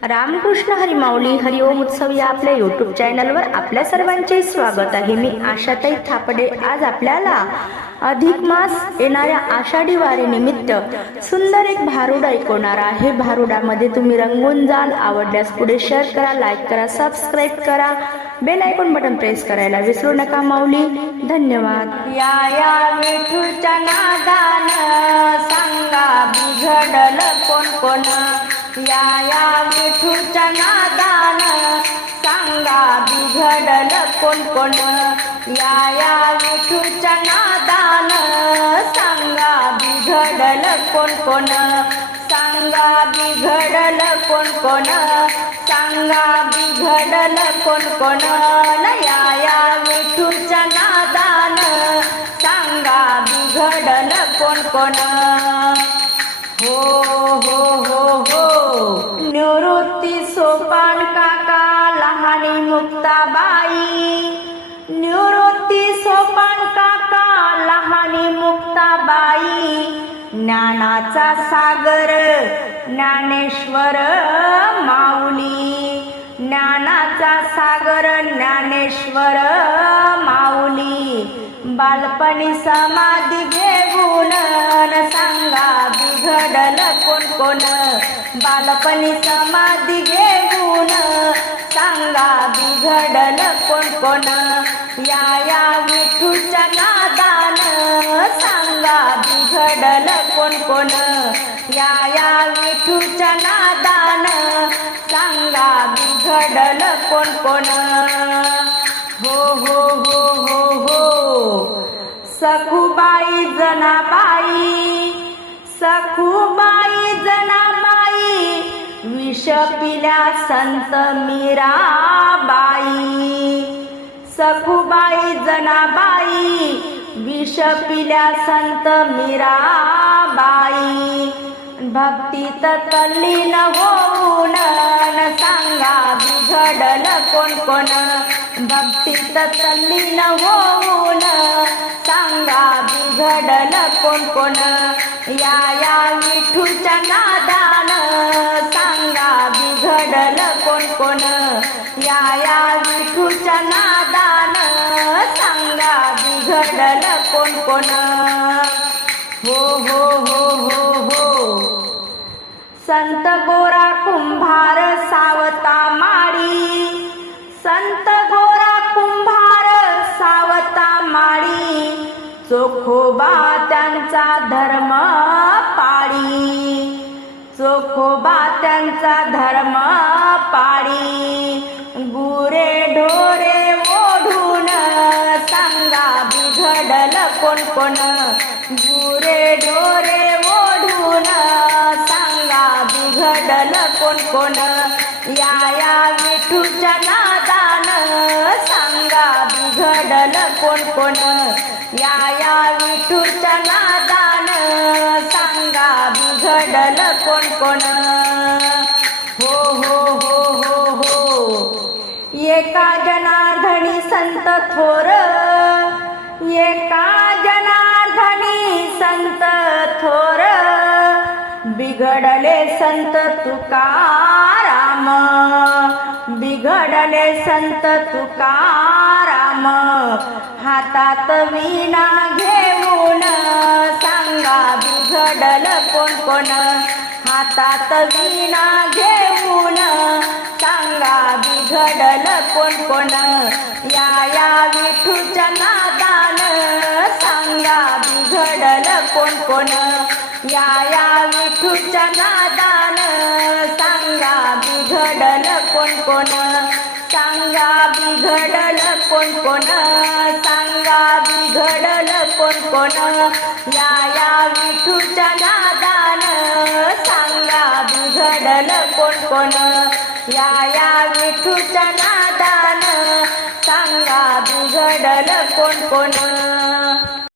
रामकृष्ण हरी माऊली हरिओम उत्सव या आपल्या यूट्यूब चॅनलवर आपल्या सर्वांचे स्वागत आहे। मी आशाताई थापडे आज आपल्याला अधिक मास येणाऱ्या आषाढी वारी निमित्त सुंदर एक भारुड ऐकवणार आहे। भारुडामध्ये तुम्ही रंगून जाल। आवडल्यास पुढे शेअर करा, लाईक करा, सबस्क्राईब करा, बेल आयकॉन बटन प्रेस करायला विसरू नका। माऊली धन्यवाद। या विठूच्या नादान सांगा बिघडल कोण कोण, या विठूच्या नादान सांगा बिघडल कोण कोण, या विठूच्या नादान सांगा बिघडल कोण कोण, सांगा बिघडल कोण कोण, सांगा बिघडल कोण कोण, या विठूच्या नादान सांगा बिघडल कोण कोण। हो हो हो हो निवृत्ती सोपान काका लहानी मुक्ताबाई, निवृत्ती सोपान काका लहानी मुक्ताबाई, ज्ञानाचा सागर ज्ञानेश्वर माऊली, ज्ञानाचा सागर ज्ञानेश्वर माऊली, बालपणी समाधी घेऊन सांगा बिघडल कोण कोण, बालपणी समाधी घेऊन सांगा बिघडल कोण कोण, या विठूच्या नादान सांगा बिघडल कोण कोण, या विठूच्या नादान सांगा बिघडल कोण कोण। हो हो हो हो हो सखूबाई जनाबाई, सखूबाई जनाबाई, विष पिल्या संत मीराबाई, सखूबाई जनाबाई, विष पिल्या संत मीराबाई, भक्तीत तल्लीन होऊन सांगा बिघडल कोण कोण, भक्तीत तल्लीन होऊन सांगा बिघडल कोण कोण, या विठूच्या नादान सांगा बिघडल कोण कोण, या विठूच्या नादान सांगा बिघडल कोण कोण। हो हो हो हो हो संत गोरा कुंभार सावता माळी, संत गोरा कुंभार सावता माळी, चोखोबा त्यांचा धर्म पाळी, चोखोबा त्यांचा धर्म पाळी, गुरे ढोरे ओढून सांगा बिघडल कोण कोण, गुरे ढोरे ओढून सांगा बिघडल कोण कोण, या विठूच्या नादान सांगा बिघडल कोण कोण, या विठूच्या नादान सांगा बिघडल कोण कोण। हो हो हो हो हो एका जनार्दनी संत थोर, एका जनार्दनी संत थोर, बिघडले संत तुकाराम, बिघडले संत तुकाराम, हातात वीणा घेऊन सांगा बिघडल कोण कोण, हातात वीणा घेऊन सांगा बिघडल कोण कोण, या विठूच्या नादान सांगा बिघडल कोण कोण, या विठूच्या नादान सांगा बिघडल कोण कोण, सांगा बिघडल कोण कोण, सांगा बिघडल कोण कोण, या विठूच्या नादान सांगा बिघडल कोण कोण, या विठूच्या नादान सांगा बिघडल कोण कोण।